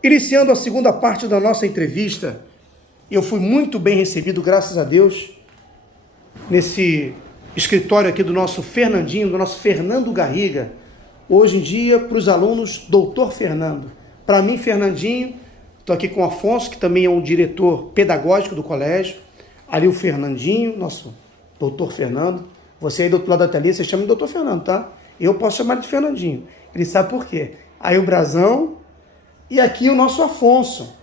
Iniciando a segunda parte da nossa entrevista, eu fui muito bem recebido, graças a Deus, nesse escritório aqui do nosso Fernandinho, do nosso Fernando Garriga. Hoje em dia, para os alunos, Doutor Fernando. Para mim, Fernandinho, estou aqui com o Afonso, que também é um diretor pedagógico do colégio. Ali o Fernandinho, nosso Doutor Fernando. Você aí do outro lado da telinha, você chama de Doutor Fernando, tá? Eu posso chamar de Fernandinho. Ele sabe por quê. Aí o Brazão e aqui o nosso Afonso.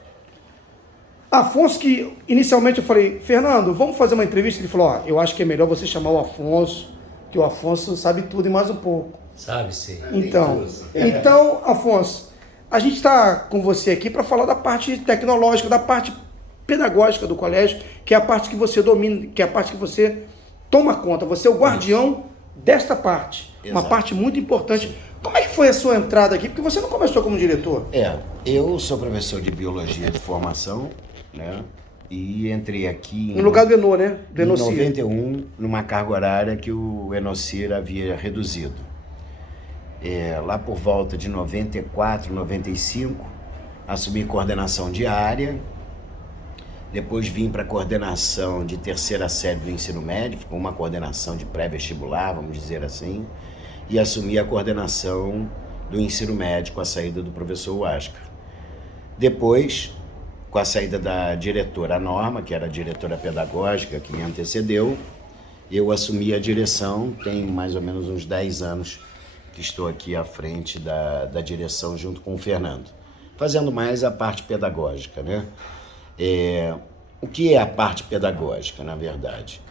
Afonso, que inicialmente eu falei, Fernando, vamos fazer uma entrevista? Ele falou, eu acho que é melhor você chamar o Afonso, que o Afonso sabe tudo e mais um pouco. Sabe, sim. Então, Afonso, a gente está com você aqui para falar da parte tecnológica, da parte pedagógica do colégio, que é a parte que você domina, que é a parte que você toma conta. Você é o guardião desta parte. Exato. Uma parte muito importante. Sim. Como é que foi a sua entrada aqui? Porque você não começou como diretor. Eu sou professor de biologia de formação, né? E entrei aqui no lugar do Enô, né? Do em 91, numa carga horária que o Enocir havia reduzido. Lá por volta de 94, 95, assumi coordenação de área, depois vim para a coordenação de terceira série do ensino médio, uma coordenação de pré-vestibular, vamos dizer assim, e assumi a coordenação do ensino médio com a saída do professor Huáscar. Depois, com a saída da diretora Norma, que era a diretora pedagógica que me antecedeu, eu assumi a direção, tem mais ou menos uns 10 anos que estou aqui à frente da direção junto com o Fernando, fazendo mais a parte pedagógica, né? O que é a parte pedagógica, na verdade?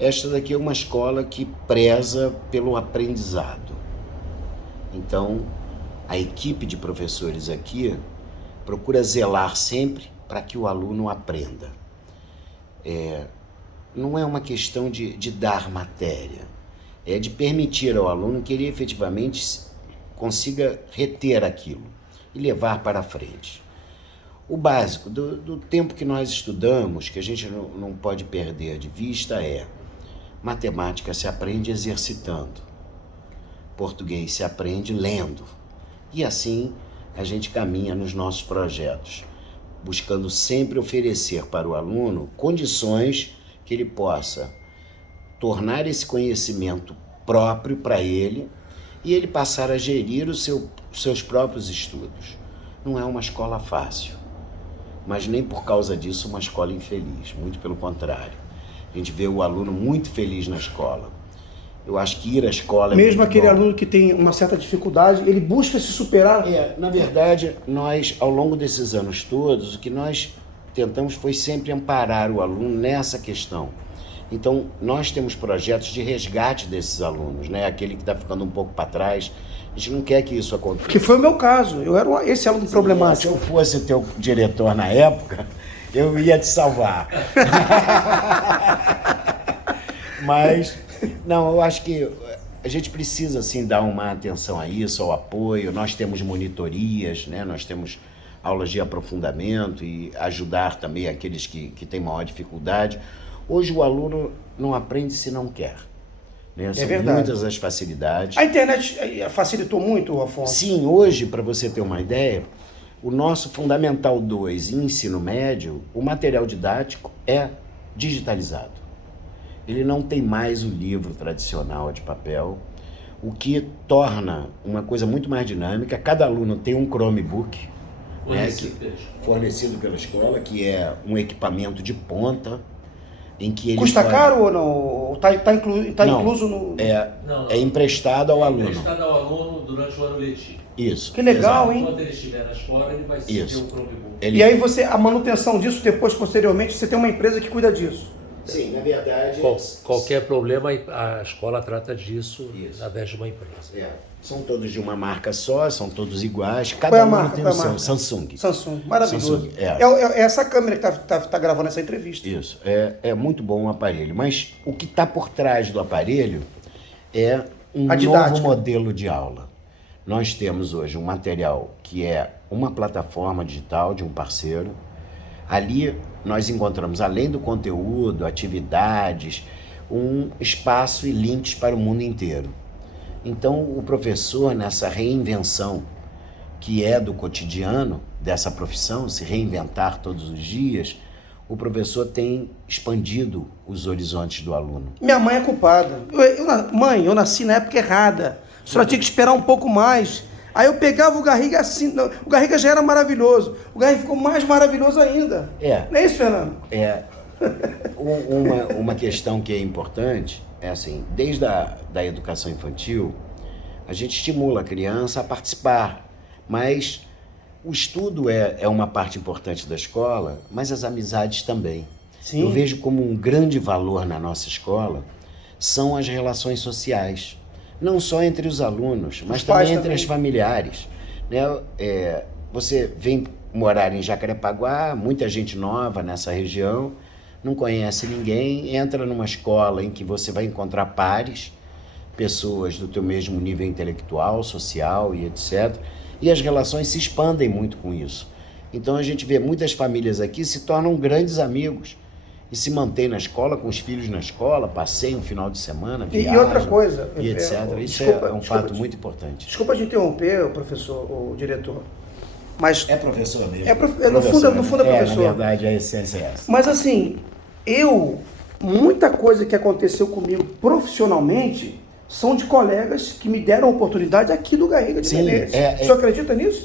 Esta daqui é uma escola que preza pelo aprendizado. Então, a equipe de professores aqui procura zelar sempre para que o aluno aprenda. Não é uma questão de dar matéria, é de permitir ao aluno que ele efetivamente consiga reter aquilo e levar para frente. O básico do tempo que nós estudamos, que a gente não pode perder de vista, matemática se aprende exercitando, português se aprende lendo, e assim a gente caminha nos nossos projetos, buscando sempre oferecer para o aluno condições que ele possa tornar esse conhecimento próprio para ele e ele passar a gerir os seus próprios estudos. Não é uma escola fácil, mas nem por causa disso uma escola infeliz, muito pelo contrário. A gente vê o aluno muito feliz na escola. Eu acho que ir à escola mesmo aquele aluno que tem uma certa dificuldade, ele busca se superar. Na verdade, nós, ao longo desses anos todos, o que nós tentamos foi sempre amparar o aluno nessa questão. Então, nós temos projetos de resgate desses alunos, né? Aquele que está ficando um pouco para trás. A gente não quer que isso aconteça. Que foi o meu caso. Eu era esse aluno problemático. Se eu fosse o teu diretor na época, eu ia te salvar. Mas, não, eu acho que a gente precisa, assim, dar uma atenção a isso, ao apoio. Nós temos monitorias, né? Nós temos aulas de aprofundamento e ajudar também aqueles que têm maior dificuldade. Hoje o aluno não aprende se não quer. Né? São muitas as facilidades. A internet facilitou muito, Afonso? Sim, hoje, para você ter uma ideia, o nosso Fundamental 2 em ensino médio, o material didático é digitalizado. Ele não tem mais o livro tradicional de papel, o que torna uma coisa muito mais dinâmica. Cada aluno tem um Chromebook, fornecido pela escola, que é um equipamento de ponta, em que ele custa caro ou não? Está incluso no... É emprestado ao aluno. É emprestado ao aluno durante o ano letivo. Isso. Que legal, hein? Enquanto ele estiver na escola, ele vai receber o Chromebook. E aí a manutenção disso, depois, posteriormente, você tem uma empresa que cuida disso. Sim, na verdade... Qualquer problema, a escola trata disso através de uma empresa. São todos de uma marca só, são todos iguais. Qual é a um marca? tem o seu. Samsung. Samsung, maravilhoso. Samsung, é essa câmera que tá gravando essa entrevista. Isso, é muito bom o aparelho. Mas o que está por trás do aparelho é um novo modelo de aula. Nós temos hoje um material que é uma plataforma digital de um parceiro. Ali nós encontramos, além do conteúdo, atividades, um espaço e links para o mundo inteiro. Então, o professor, nessa reinvenção que é do cotidiano dessa profissão, se reinventar todos os dias, o professor tem expandido os horizontes do aluno. Minha mãe é culpada. Mãe, eu nasci na época errada. A senhora tinha que esperar um pouco mais. Aí eu pegava o Garriga assim. Não, o Garriga já era maravilhoso. O Garriga ficou mais maravilhoso ainda. Não é isso, Fernando? Uma questão que é importante é assim, desde da educação infantil, a gente estimula a criança a participar, mas o estudo é uma parte importante da escola, mas as amizades também. Sim. Eu vejo como um grande valor na nossa escola são as relações sociais. Não só entre os alunos, mas também entre as familiares. Né? Você vem morar em Jacarepaguá, muita gente nova nessa região, não conhece ninguém, entra numa escola em que você vai encontrar pares, pessoas do teu mesmo nível intelectual, social e etc., e as relações se expandem muito com isso. Então a gente vê muitas famílias aqui se tornam grandes amigos e se mantêm na escola, com os filhos na escola, passeiam um final de semana, viajam, e outra coisa, e etc. Isso é um fato muito importante. Desculpa te interromper, professor, o diretor. Mas é professor mesmo. No fundo é professor. Na verdade, a essência é essa. Mas assim, muita coisa que aconteceu comigo profissionalmente são de colegas que me deram oportunidade aqui do Garriga de Menezes. O senhor acredita nisso?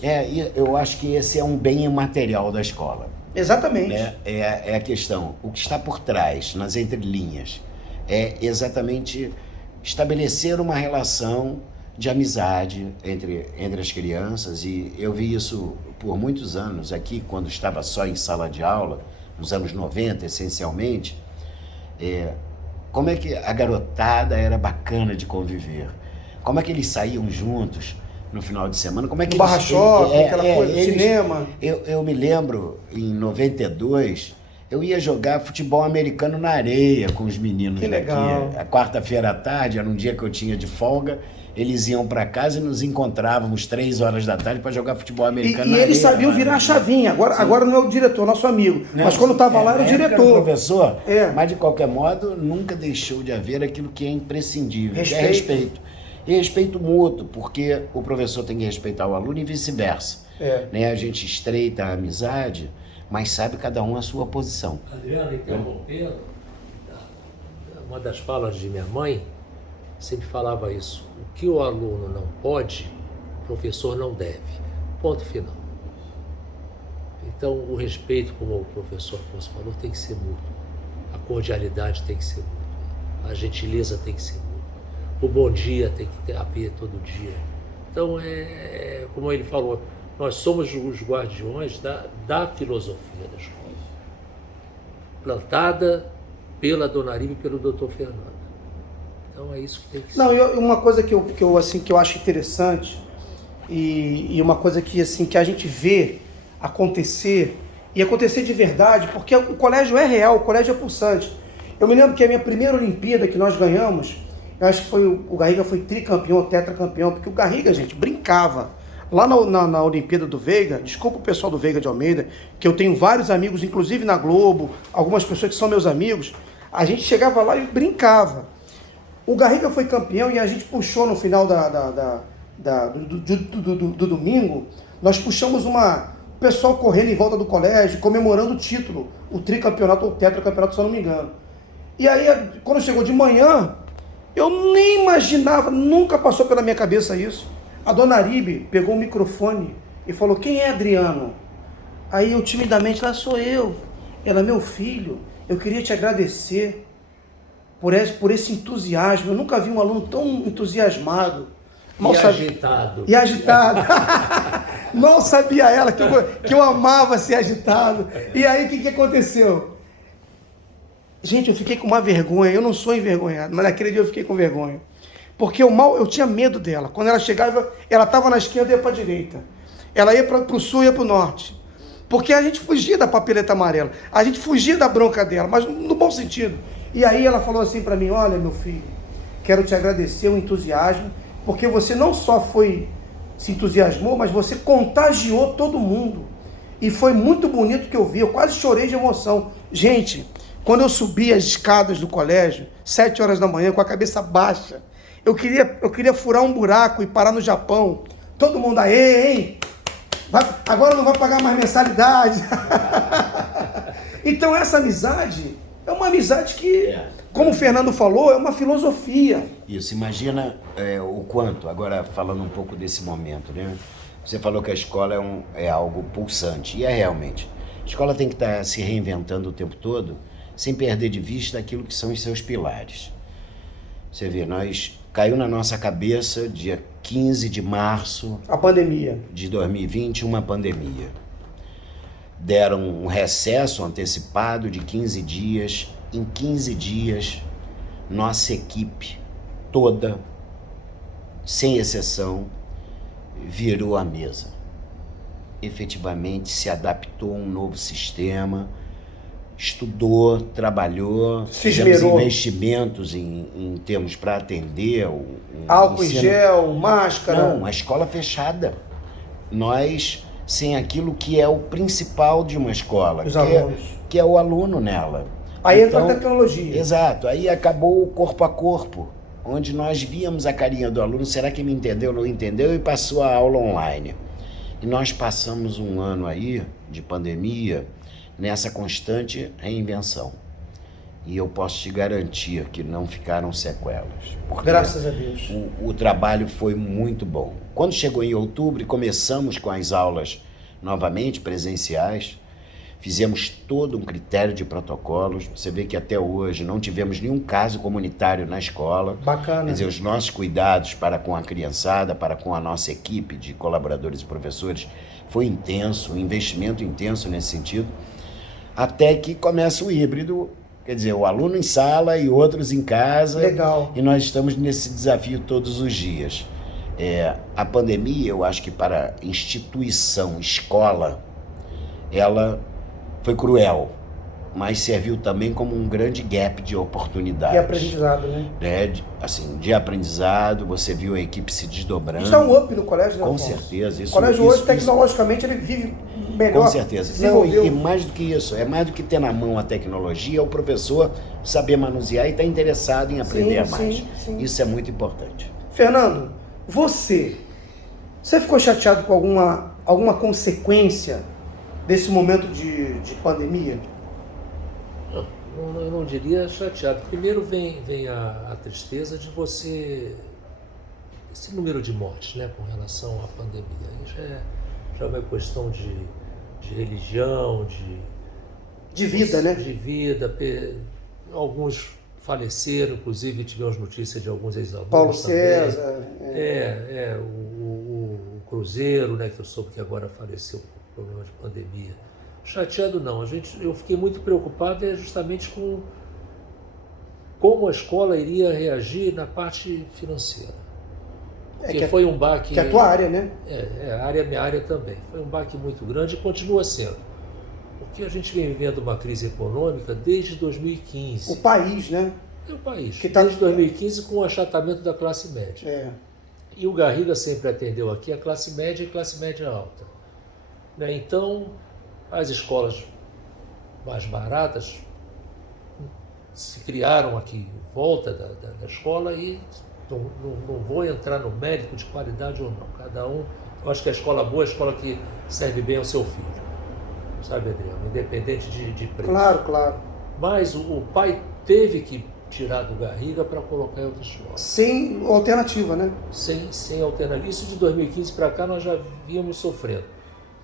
Eu acho que esse é um bem imaterial da escola. Exatamente. É a questão. O que está por trás, nas entrelinhas, é exatamente estabelecer uma relação de amizade entre as crianças. E eu vi isso por muitos anos aqui, quando estava só em sala de aula, nos anos 90, essencialmente. Como é que a garotada era bacana de conviver. Como é que eles saíam juntos no final de semana. Como é que Barra-choque, aquela coisa do cinema. Eu me lembro, em 92, eu ia jogar futebol americano na areia com os meninos daqui. Legal. A quarta-feira à tarde, era um dia que eu tinha de folga, eles iam para casa e nos encontrávamos 3 horas da tarde para jogar futebol americano na areia. E eles sabiam virar a chavinha. Agora não é o diretor, nosso amigo. Não, mas quando estava lá era o diretor. Era o professor, mas de qualquer modo nunca deixou de haver aquilo que é imprescindível, que é respeito. E respeito mútuo, porque o professor tem que respeitar o aluno e vice-versa. Né? A gente estreita a amizade, mas sabe cada um a sua posição. Adriano, interrompendo, uma das falas de minha mãe sempre falava isso. O que o aluno não pode, o professor não deve. Ponto final. Então, o respeito, como o professor Afonso falou, tem que ser mútuo. A cordialidade tem que ser mútua. A gentileza tem que ser mútua. O bom dia tem que haver todo dia. Então, como ele falou, nós somos os guardiões da filosofia da escola, plantada pela Dona Arime e pelo Dr. Fernando. Então é isso que tem que ser. Não, uma coisa que eu acho interessante e uma coisa que a gente vê acontecer, e acontecer de verdade, porque o colégio é real, o colégio é pulsante. Eu me lembro que a minha primeira Olimpíada que nós ganhamos, eu acho que o Garriga foi tricampeão, tetracampeão, porque o Garriga, gente, brincava. Lá na Olimpíada do Veiga, desculpa o pessoal do Veiga de Almeida, que eu tenho vários amigos, inclusive na Globo, algumas pessoas que são meus amigos, a gente chegava lá e brincava. O Garriga foi campeão e a gente puxou no final do domingo, nós puxamos o pessoal correndo em volta do colégio, comemorando o título, o tricampeonato ou tetracampeonato, se eu não me engano. E aí, quando chegou de manhã, eu nem imaginava, nunca passou pela minha cabeça isso. A Dona Aribe pegou o microfone e falou: quem é Adriano? Aí eu timidamente, lá sou eu. Ela: meu filho, eu queria te agradecer por esse entusiasmo. Eu nunca vi um aluno tão entusiasmado. Agitado. E agitado. Mal sabia ela que eu amava ser agitado. E aí o que aconteceu? Gente, eu fiquei com uma vergonha. Eu não sou envergonhado, mas naquele dia eu fiquei com vergonha. Porque eu tinha medo dela. Quando ela chegava, ela estava na esquerda e ia para a direita. Ela ia para o sul e ia para o norte. Porque a gente fugia da papeleta amarela. A gente fugia da bronca dela, mas no bom sentido. E aí ela falou assim para mim: olha, meu filho, quero te agradecer o entusiasmo, porque você não só se entusiasmou, mas você contagiou todo mundo. E foi muito bonito que eu vi. Eu quase chorei de emoção. Gente, quando eu subi as escadas do colégio, 7 horas da manhã, com a cabeça baixa, eu queria furar um buraco e parar no Japão. Todo mundo aí, hein? agora não vai pagar mais mensalidade. Então essa amizade é uma amizade que, como o Fernando falou, é uma filosofia. Isso, imagina o quanto, agora falando um pouco desse momento, né? Você falou que a escola é algo pulsante, e é realmente. A escola tem que estar se reinventando o tempo todo, sem perder de vista aquilo que são os seus pilares. Você vê, caiu na nossa cabeça, dia 15 de março... A pandemia. De 2020, uma pandemia. Deram um recesso antecipado de 15 dias. Em 15 dias, nossa equipe toda, sem exceção, virou a mesa. Efetivamente se adaptou a um novo sistema, estudou, trabalhou, fizemos investimentos em termos para atender o álcool em gel, máscara. Não, a escola fechada. Nós, sem aquilo que é o principal de uma escola, que é o aluno nela. Aí entra a tecnologia. Exato, aí acabou o corpo a corpo, onde nós víamos a carinha do aluno, será que me entendeu, não entendeu, e passou a aula online. E nós passamos um ano aí de pandemia nessa constante reinvenção. E eu posso te garantir que não ficaram sequelas. Graças a Deus. O trabalho foi muito bom. Quando chegou em outubro e começamos com as aulas novamente presenciais, fizemos todo um critério de protocolos. Você vê que até hoje não tivemos nenhum caso comunitário na escola. Bacana. Quer dizer, os nossos cuidados para com a criançada, para com a nossa equipe de colaboradores e professores, foi intenso, um investimento intenso nesse sentido, até que começa o híbrido, quer dizer, o aluno em sala e outros em casa. Legal. E nós estamos nesse desafio todos os dias. A pandemia, eu acho que para instituição, escola, ela foi cruel, mas serviu também como um grande gap de oportunidades. De aprendizado, né? De aprendizado, você viu a equipe se desdobrando. Isso dá um up no colégio, né, Com Afonso? certeza. O colégio hoje, tecnologicamente, ele vive melhor. Com certeza. Não, e mais do que isso, é mais do que ter na mão a tecnologia, é o professor saber manusear e estar interessado em aprender mais. Sim. Isso é muito importante. Fernando, você ficou chateado com alguma consequência desse momento de pandemia? Eu não diria chateado. Primeiro vem a tristeza de você... Esse número de mortes, né, com relação à pandemia. Aí já é uma questão de religião, de vida, né? De vida. Alguns faleceram, inclusive tivemos notícia de alguns ex-alunos. Paulo também. César. O Cruzeiro, né, que eu soube que agora faleceu por problema de pandemia. Chateado não, eu fiquei muito preocupado justamente com como a escola iria reagir na parte financeira. Porque foi um baque... Que é a tua área, né? Minha área também. Foi um baque muito grande e continua sendo. Porque a gente vem vivendo uma crise econômica desde 2015. O país, né? O país. Que desde 2015 com o achatamento da classe média. E o Garriga sempre atendeu aqui a classe média e classe média alta. Né? Então, as escolas mais baratas se criaram aqui em volta da escola e não vou entrar no mérito de qualidade ou não. Cada um, eu acho que a escola boa é a escola que serve bem ao seu filho. Sabe, Adriano? Independente de preço. Claro. Mas o pai teve que tirar do Garriga para colocar em outra escola. Sem alternativa, né? Sem alternativa. Isso de 2015 para cá nós já víamos sofrendo.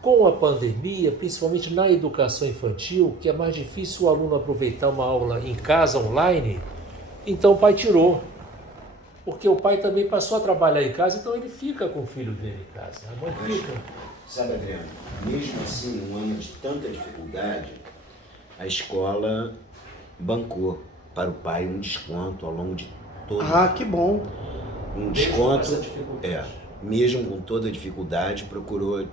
Com a pandemia, principalmente na educação infantil, que é mais difícil o aluno aproveitar uma aula em casa, online, então o pai tirou. Porque o pai também passou a trabalhar em casa, então ele fica com o filho dele em casa. A mãe fica. Sabe, Adriano, mesmo assim, num ano de tanta dificuldade, a escola bancou para o pai um desconto ao longo de todo o ano. Que bom. Um desconto, mesmo com toda a dificuldade, procurou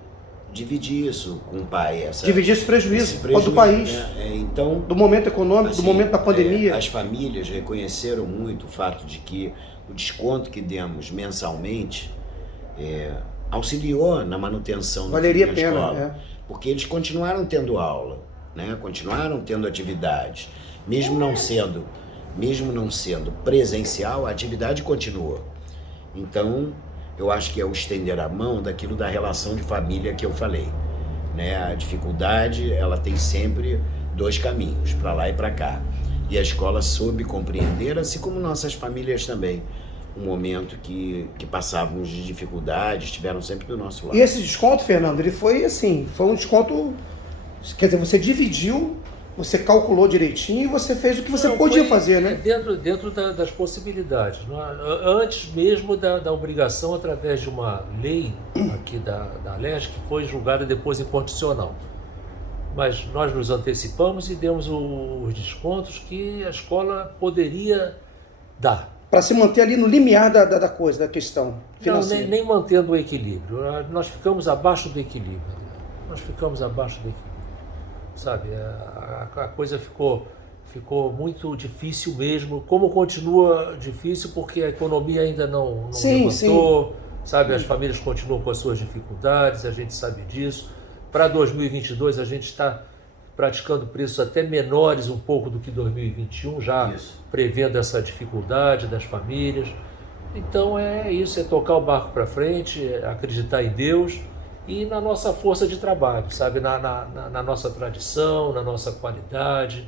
dividir isso com o pai. Dividir esse prejuízo do país, então, do momento econômico, assim, do momento da pandemia. As famílias reconheceram muito o fato de que o desconto que demos mensalmente auxiliou na manutenção da escola, porque eles continuaram tendo aula, né? Continuaram tendo atividades, mesmo não sendo presencial, a atividade continuou. Então, eu acho que é o estender a mão daquilo da relação de família que eu falei. né? A dificuldade, ela tem sempre dois caminhos, para lá e para cá. E a escola soube compreender, assim como nossas famílias também, um momento que passávamos de dificuldade, estiveram sempre do nosso lado. E esse desconto, Fernando, ele foi assim, foi um desconto, quer dizer, você dividiu, você calculou direitinho e você fez o que você podia fazer, né? Dentro das possibilidades. Antes mesmo da obrigação, através de uma lei aqui da Alerj, que foi julgada depois inconstitucional. Mas nós nos antecipamos e demos os descontos que a escola poderia dar. Para se manter ali no limiar da coisa, da questão financeira. Não, nem mantendo o equilíbrio. Nós ficamos abaixo do equilíbrio. Nós ficamos abaixo do equilíbrio. Sabe, a coisa ficou muito difícil mesmo. Como continua difícil porque a economia ainda não levantou. Sabe, as famílias continuam com as suas dificuldades, a gente sabe disso. Para 2022 a gente está praticando preços até menores um pouco do que 2021, já prevendo essa dificuldade das famílias. Então é isso, é tocar o barco para frente, acreditar em Deus e na nossa força de trabalho, sabe? Na nossa tradição, na nossa qualidade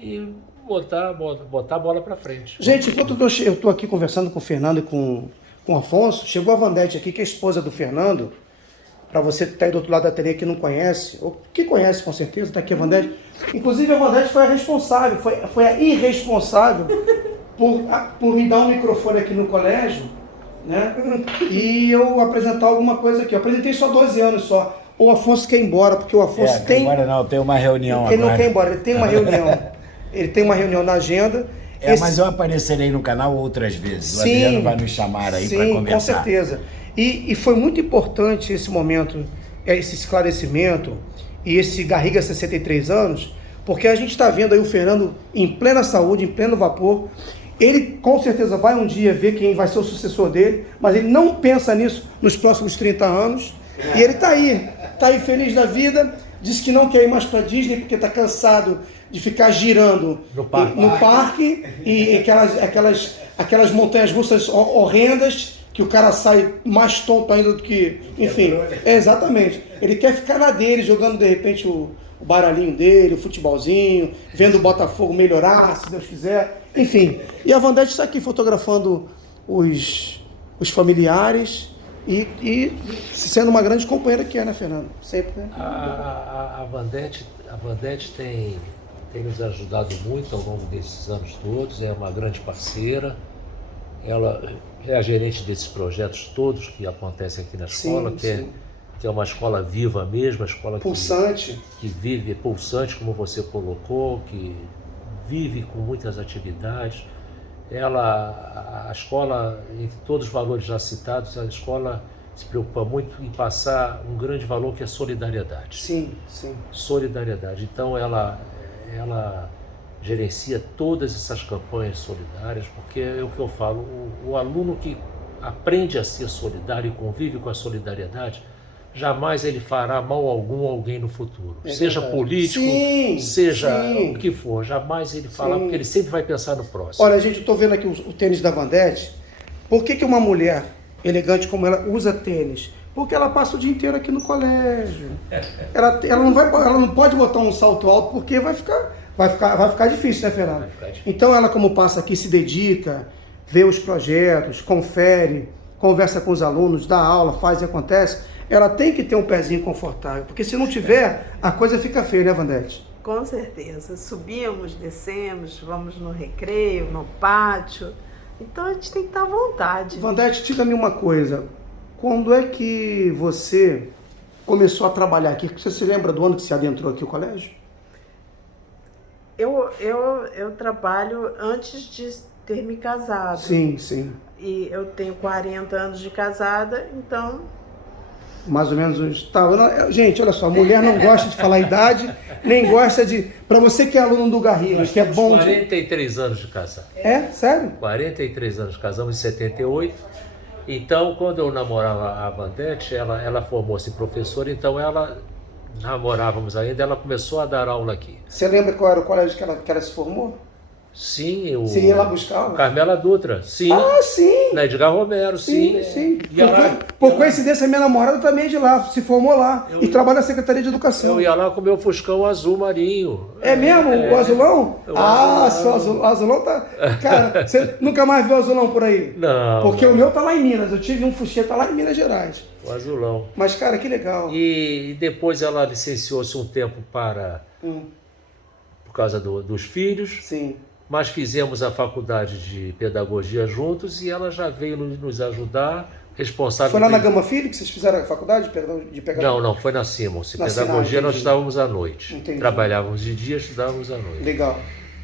e botar a bola para frente. Gente, enquanto eu estou aqui conversando com o Fernando e com o Afonso, chegou a Vandete aqui, que é a esposa do Fernando. Para você que está aí do outro lado da telinha que não conhece, ou que conhece com certeza, está aqui a Vandete. Inclusive a Vandete foi a responsável, foi a irresponsável por me dar um microfone aqui no colégio, né? E eu apresentar alguma coisa aqui. Eu apresentei só 12 anos só. O Afonso quer ir embora, porque o Afonso tem... Embora não, tem uma reunião Ele não quer ir embora, ele tem uma reunião. Ele tem uma reunião na agenda. Mas eu aparecerei no canal outras vezes. Sim, o Adriano vai nos chamar aí para conversar. Com certeza. E foi muito importante esse momento, esse esclarecimento e esse Garriga 63 anos, porque a gente está vendo aí o Fernando em plena saúde, em pleno vapor. Ele com certeza vai um dia ver quem vai ser o sucessor dele, mas ele não pensa nisso nos próximos 30 anos. E ele está aí feliz da vida, diz que não quer ir mais para Disney porque está cansado de ficar girando no parque e aquelas montanhas russas horrendas, que o cara sai mais tonto ainda do que... Enfim, exatamente. Ele quer ficar na dele, jogando de repente o baralhinho dele, o futebolzinho, vendo o Botafogo melhorar, se Deus quiser. Enfim, e a Vandete está aqui fotografando os familiares e sendo uma grande companheira que é, né, Fernando? Sempre, né? A Vandete tem nos ajudado muito ao longo desses anos todos, é uma grande parceira. Ela é a gerente desses projetos todos que acontecem aqui na escola, que é uma escola viva mesmo, uma escola pulsante, que vive, pulsante, como você colocou, que vive com muitas atividades. A escola, entre todos os valores já citados, a escola se preocupa muito em passar um grande valor que é solidariedade. Sim. Solidariedade. Então ela gerencia todas essas campanhas solidárias, porque é o que eu falo, o aluno que aprende a ser solidário e convive com a solidariedade, jamais ele fará mal algum a alguém no futuro. Seja político, seja o que for, jamais ele fará, porque ele sempre vai pensar no próximo. Olha, gente, eu estou vendo aqui o tênis da Vandete. Por que uma mulher elegante como ela usa tênis? Porque ela passa o dia inteiro aqui no colégio. Ela não pode botar um salto alto porque vai ficar difícil, né, Fernando? Então ela, como passa aqui, se dedica, vê os projetos, confere, conversa com os alunos, dá aula, faz e acontece. Ela tem que ter um pezinho confortável, porque se não tiver, a coisa fica feia, né, Vandete? Com certeza. Subimos, descemos, vamos no recreio, no pátio. Então a gente tem que estar à vontade. Vandete, diga-me uma coisa. Quando é que você começou a trabalhar aqui? Você se lembra do ano que você adentrou aqui o colégio? Eu trabalho antes de ter me casado. Sim. E eu tenho 40 anos de casada, então... Mais ou menos uns... Gente, olha só, a mulher não gosta de falar a idade, nem gosta de... Para você que é aluno do Garriga, que é bom... 43 anos de casado. É? Sério? 43 anos, casamos em 78. Então, quando eu namorava a Vandete, ela formou-se professora, então namorávamos ainda, ela começou a dar aula aqui. Você lembra qual era o colégio que ela se formou? Sim, Você ia lá buscar? Carmela Dutra, sim. Ah, sim! Na Edgar Romero, sim. Sim. Ia lá, Por coincidência, minha namorada também é de lá, se formou lá e trabalha na Secretaria de Educação. eu ia lá com o meu Fuscão azul marinho. É mesmo? O azulão? azulão. O azulão tá... Cara, você nunca mais viu o azulão por aí? Não. Porque o meu tá lá em Minas, eu tive um Fuchsia lá em Minas Gerais. O azulão. Mas, cara, que legal. E depois ela licenciou-se um tempo por causa dos filhos. Sim. Mas fizemos a faculdade de pedagogia juntos e ela já veio nos ajudar, responsável... Foi lá na Gama Filho que vocês fizeram a faculdade de pedagogia? Não, foi na Simons. Na Pedagogia nós entendi. estávamos à noite. Entendi. Trabalhávamos de dia, estudávamos à noite. Legal.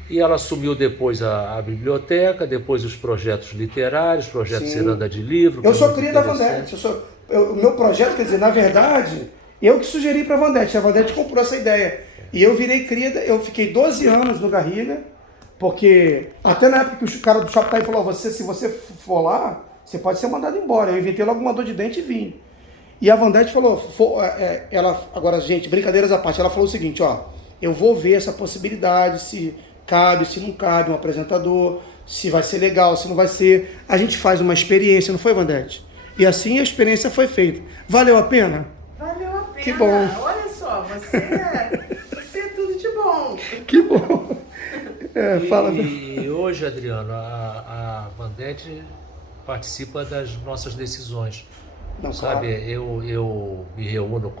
E ela assumiu depois a biblioteca, depois os projetos literários, projeto Sim. Ciranda de Livro. Eu que é sou muito cria da interessante. Vandete. O meu projeto, quer dizer, na verdade, eu que sugeri para a Vandete. A Vandete comprou essa ideia. E eu virei cria, eu fiquei 12 anos no Garriga, porque até na época que o cara do Shoptime falou, se você for lá, você pode ser mandado embora. Eu inventei logo uma dor de dente e vim. E a Vandete falou, ela, agora, gente, brincadeiras à parte, ela falou o seguinte, ó, eu vou ver essa possibilidade, se cabe, se não cabe, um apresentador, se vai ser legal, se não vai ser. A gente faz uma experiência, não foi, Vandete? E assim a experiência foi feita. Valeu a pena? Valeu a pena. Que bom. Olha só, você é tudo de bom. Que bom. Fala. E hoje, Adriano, a Vandete participa das nossas decisões. Não, Sabe, claro. eu me reúno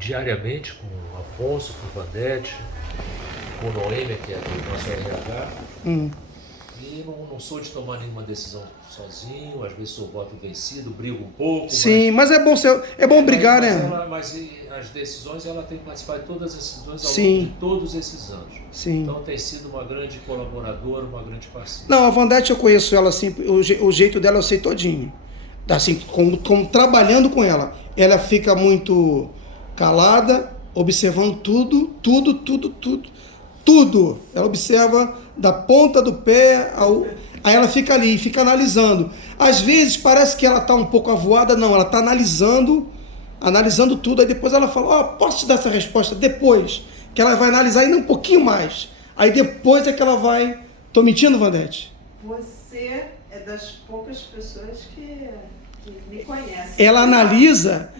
diariamente com o Afonso, com o Vandete, com o Noêmia, que é do nosso RH. E não sou de tomar nenhuma decisão sozinho, às vezes sou voto vencido, brigo um pouco. Sim, mas é bom brigar, né? Mas as decisões, ela tem que participar de todas as decisões ao Sim. longo de todos esses anos. Sim. Então tem sido uma grande colaboradora, uma grande parceira. Não, a Vandete eu conheço ela assim, o jeito dela eu sei todinho. Assim, como trabalhando com ela. Ela fica muito calada, observando tudo. Ela observa da ponta do pé aí ela fica ali, fica analisando. Às vezes parece que ela está um pouco avoada, não, ela está analisando tudo, aí depois ela fala, ó, posso te dar essa resposta depois, que ela vai analisar ainda um pouquinho mais. Aí depois é que ela vai... Tô mentindo, Vandete? Você é das poucas pessoas que me conhecem. Ela analisa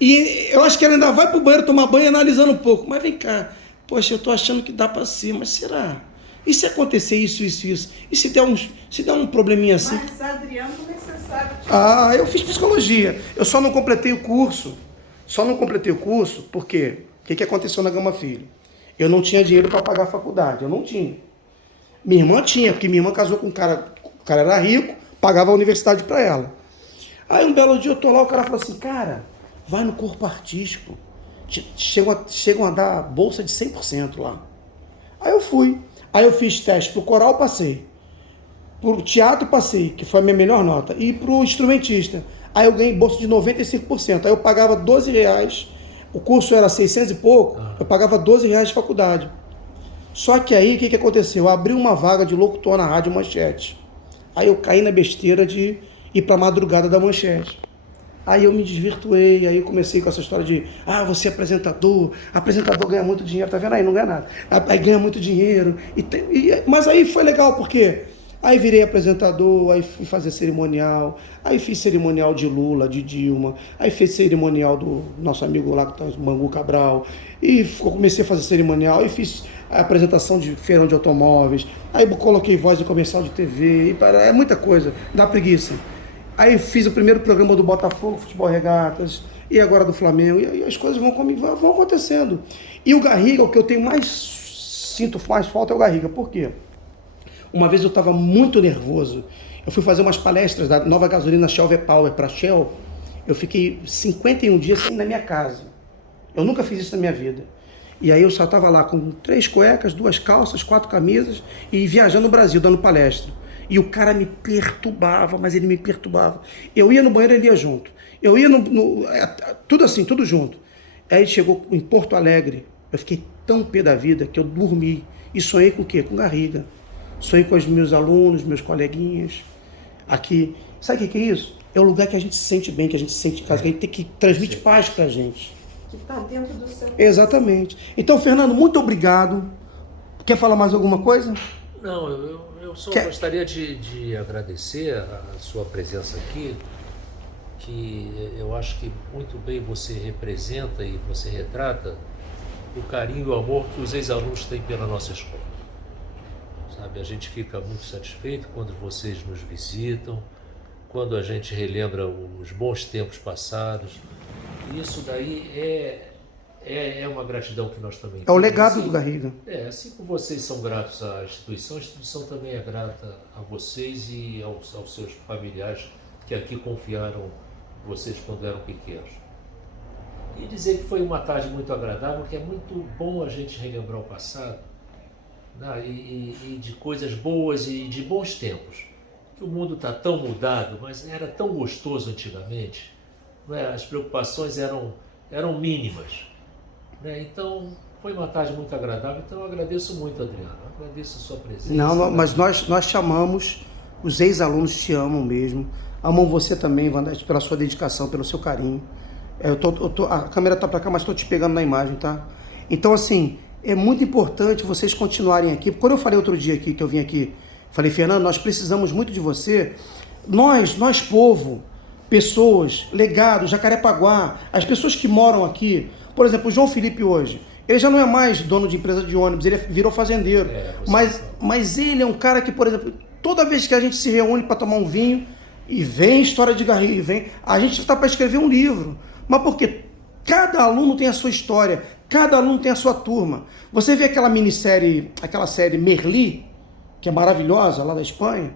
e eu acho que ela ainda vai pro banheiro tomar banho analisando um pouco. Mas vem cá, poxa, eu tô achando que dá para ser, mas será? E se acontecer isso? E se der um probleminha assim? Mas, Adriano, como é que você sabe? Eu fiz psicologia. Eu só não completei o curso. Porque o que aconteceu na Gama Filho? Eu não tinha dinheiro para pagar a faculdade. Eu não tinha. Minha irmã tinha, porque minha irmã casou com um cara. O cara era rico, pagava a universidade para ela. Aí um belo dia eu tô lá, o cara falou assim, cara, vai no corpo artístico. Chegam a dar bolsa de 100% lá. Aí eu fui. Aí eu fiz teste pro coral, passei. Pro teatro, passei, que foi a minha melhor nota. E pro instrumentista. Aí eu ganhei bolsa de 95%. Aí eu pagava R$12. O curso era 600 e pouco. Eu pagava R$12 de faculdade. Só que aí, o que aconteceu? Eu abri uma vaga de locutor na Rádio Manchete. Aí eu caí na besteira de ir pra madrugada da Manchete. Aí eu me desvirtuei, aí eu comecei com essa história de você é apresentador ganha muito dinheiro, tá vendo aí? Não ganha nada. Aí ganha muito dinheiro. Mas aí foi legal, porque aí virei apresentador, aí fui fazer cerimonial, aí fiz cerimonial de Lula, de Dilma, aí fiz cerimonial do nosso amigo lá, que tá o Mangu Cabral, e comecei a fazer cerimonial, e fiz a apresentação de feirão de automóveis, aí coloquei voz de comercial de TV, é muita coisa, dá preguiça. Aí fiz o primeiro programa do Botafogo, Futebol Regatas, e agora do Flamengo, e as coisas vão acontecendo. E o Garriga, o que eu sinto mais falta é o Garriga. Por quê? Uma vez eu estava muito nervoso, eu fui fazer umas palestras da nova gasolina Shell V-Power para Shell, eu fiquei 51 dias sem ir na minha casa. Eu nunca fiz isso na minha vida. E aí eu só estava lá com 3 cuecas, 2 calças, 4 camisas, e viajando no Brasil, dando palestra. E o cara me perturbava, mas ele me perturbava. Eu ia no banheiro, ele ia junto. Eu ia tudo assim, tudo junto. Aí chegou em Porto Alegre, eu fiquei tão pé da vida que eu dormi. E sonhei com o quê? Com Garriga. Sonhei com os meus alunos, meus coleguinhas. Aqui. Sabe o que é isso? É o lugar que a gente se sente bem, que a gente se sente em casa, que a gente tem que transmite paz pra gente. Que está dentro do seu... Exatamente. Então, Fernando, muito obrigado. Quer falar mais alguma coisa? Não, eu só gostaria de agradecer a sua presença aqui, que eu acho que muito bem você representa e você retrata o carinho e o amor que os ex-alunos têm pela nossa escola. Sabe, a gente fica muito satisfeito quando vocês nos visitam, quando a gente relembra os bons tempos passados. Isso daí é uma gratidão que nós também temos. É o legado do Garriga. Assim como vocês são gratos à instituição, a instituição também é grata a vocês e aos seus familiares que aqui confiaram em vocês quando eram pequenos. E dizer que foi uma tarde muito agradável, que é muito bom a gente relembrar o passado, né? E de coisas boas e de bons tempos. Que o mundo está tão mudado, mas era tão gostoso antigamente, né? As preocupações eram mínimas, né? Então foi uma tarde muito agradável. Então eu agradeço muito, Adriano, agradeço a sua presença. Não, mas nós chamamos, os ex-alunos te amam mesmo, amam você também, Vandete, pela sua dedicação, pelo seu carinho. A câmera está para cá, mas estou te pegando na imagem, tá? Então, assim, é muito importante vocês continuarem aqui. Quando eu falei outro dia aqui, que eu vim aqui, falei, Fernando, nós precisamos muito de você. Nós povo, pessoas, legado, Jacarepaguá, as pessoas que moram aqui, por exemplo, o João Felipe hoje, ele já não é mais dono de empresa de ônibus, ele virou fazendeiro. Mas ele é um cara que, por exemplo, toda vez que a gente se reúne para tomar um vinho, e vem história de Garriga, a gente está para escrever um livro. Mas porque cada aluno tem a sua história, cada aluno tem a sua turma. Você vê aquela minissérie, aquela série Merli, que é maravilhosa, lá da Espanha,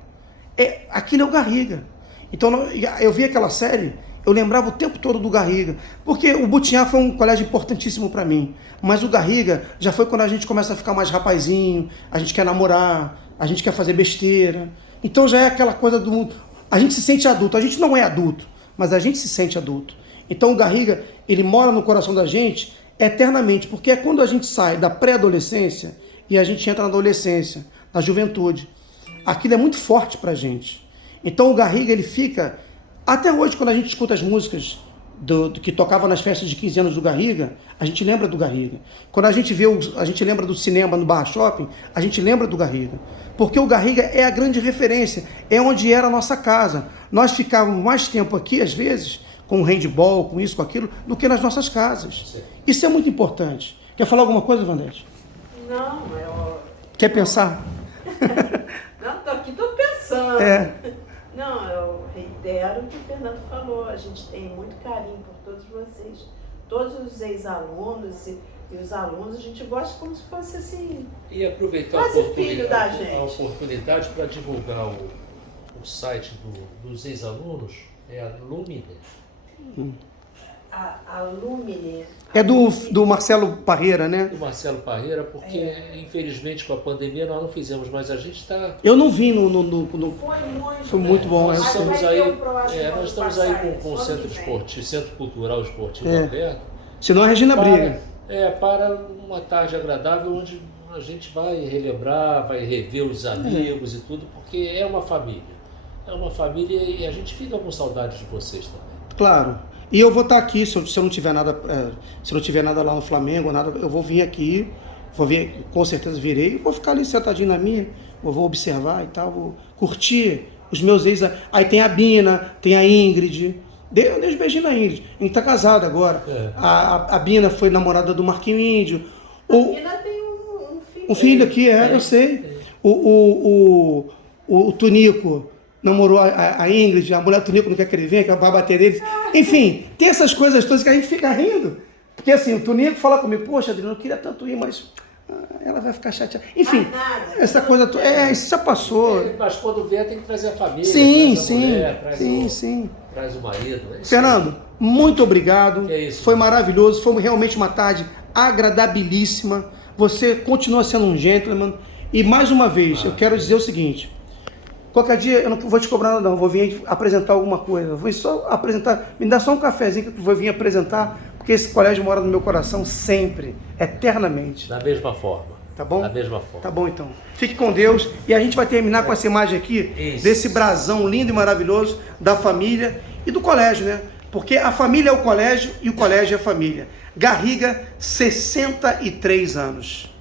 aquilo é o Garriga. Então eu vi aquela série, eu lembrava o tempo todo do Garriga, porque o Butiá foi um colégio importantíssimo para mim, mas o Garriga já foi quando a gente começa a ficar mais rapazinho, a gente quer namorar, a gente quer fazer besteira. Então já é aquela coisa do... A gente se sente adulto, a gente não é adulto, mas a gente se sente adulto. Então o Garriga, ele mora no coração da gente eternamente, porque é quando a gente sai da pré-adolescência e a gente entra na adolescência, na juventude. Aquilo é muito forte pra gente. Então o Garriga, ele fica... Até hoje, quando a gente escuta as músicas que tocavam nas festas de 15 anos do Garriga, a gente lembra do Garriga. Quando a gente lembra do cinema no Barra Shopping, a gente lembra do Garriga. Porque o Garriga é a grande referência, é onde era a nossa casa. Nós ficávamos mais tempo aqui, às vezes, com o handball, com isso, com aquilo, do que nas nossas casas. Sim. Isso é muito importante. Quer falar alguma coisa, Vandete? Não, Quer pensar? Não, tô pensando. Não, eu reitero o que o Fernando falou. A gente tem muito carinho por todos vocês. Todos os ex-alunos e os alunos, a gente gosta como se fosse assim... E aproveitar a oportunidade para divulgar o site dos ex-alunos, é a Lumine. A Lumine... É do Marcelo Parreira, né? Do Marcelo Parreira, porque infelizmente com a pandemia nós não fizemos, mas a gente está... Eu não vi Foi muito bom. Nós estamos aí com o Centro Cultural Esportivo aberto. Senão a Regina briga. Para uma tarde agradável onde a gente vai relembrar, vai rever os amigos e tudo, porque é uma família. É uma família e a gente fica com saudade de vocês também. Claro. E eu vou estar aqui, se eu não tiver nada lá no Flamengo, eu vou vir aqui, com certeza virei, vou ficar ali sentadinho na minha, vou observar e tal, vou curtir os meus ex. Aí tem a Bina, tem a Ingrid. Eu dei os beijinhos na Ingrid. A gente tá casado agora. A Bina foi namorada do Marquinho Índio. A Bina tem um filho. Um filho aqui, eu sei. O Tunico namorou a Ingrid, a mulher do Tunico não quer que ele venha, que vai bater deles. Enfim, tem essas coisas todas que a gente fica rindo. Porque assim, o Tunico fala comigo, poxa, Adriano, eu queria tanto ir, mas ela vai ficar chateada. Enfim, essa coisa toda. Isso já passou. Mas quando vier tem que trazer a família, sim, traz a mulher, sim. Traz o marido. Fernando, muito obrigado. Que é isso, foi maravilhoso, foi realmente uma tarde agradabilíssima. Você continua sendo um gentleman. E mais uma vez, eu quero dizer o seguinte: qualquer dia eu não vou te cobrar nada, não. Vou vir apresentar alguma coisa. Vou só apresentar. Me dá só um cafezinho que eu vou vir apresentar, porque esse colégio mora no meu coração sempre, eternamente. Da mesma forma. Tá bom? Da mesma forma. Tá bom, então. Fique com Deus. E a gente vai terminar com essa imagem aqui, desse brasão lindo e maravilhoso da família e do colégio, né? Porque a família é o colégio e o colégio é a família. Garriga, 63 anos.